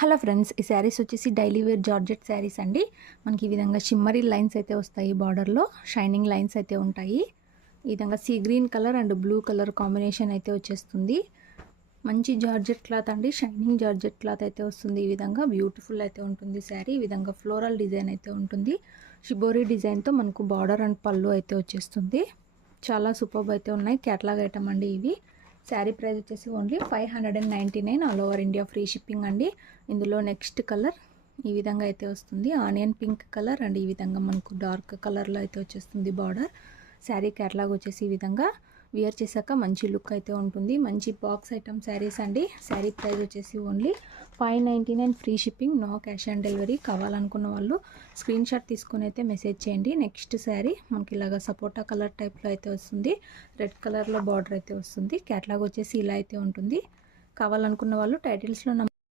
Hello friends, ఈ శారీస్ వచ్చేసి daily wear georgette saris అండి. మనకి ఈ విధంగా షిమ్మరీ లైన్స్ అయితే వస్తాయి, బార్డర్లో షైనింగ్ లైన్స్ అయితే ఉంటాయి. ఈ విధంగా sea green colour and blue colour combination అయితే వచ్చేస్తుంది. మంచి జార్జెట్ క్లాత్ అండి, షైనింగ్ జార్జెట్ క్లాత్ అయితే వస్తుంది. ఈ విధంగా బ్యూటిఫుల్ అయితే ఉంటుంది శారీ. ఈ విధంగా ఫ్లోరల్ డిజైన్ అయితే ఉంటుంది. షిబోరీ డిజైన్తో మనకు బార్డర్ అండ్ పళ్ళు అయితే వచ్చేస్తుంది. చాలా సూపర్బ్ అయితే ఉన్నాయి. క్యాటలాగ్ ఐటమ్ అండి ఇవి. శారీ ప్రైస్ వచ్చేసి only 599, all over India free shipping అండి. ఇందులో నెక్స్ట్ కలర్ ఈ విధంగా అయితే వస్తుంది, ఆనియన్ పింక్ కలర్ అండ్ ఈ విధంగా మనకు డార్క్ కలర్లో అయితే వచ్చేస్తుంది బార్డర్. శారీ క్యాటలాగ్ వచ్చేసి ఈ విధంగా వియర్ చేశాక మంచి లుక్ అయితే ఉంటుంది. మంచి బాక్స్ ఐటమ్ శారీస్ అండి. శారీ ప్రైస్ వచ్చేసి only 599 free shipping, no cash on delivery. కావాలనుకున్న వాళ్ళు స్క్రీన్ షాట్ తీసుకుని అయితే మెసేజ్ చేయండి. నెక్స్ట్ శారీ మనకి ఇలాగా సపోటా కలర్ టైప్లో అయితే వస్తుంది. రెడ్ కలర్లో బార్డర్ అయితే వస్తుంది. క్యాటలాగ్ వచ్చేసి ఇలా అయితే ఉంటుంది. కావాలనుకున్న వాళ్ళు టైటిల్స్లో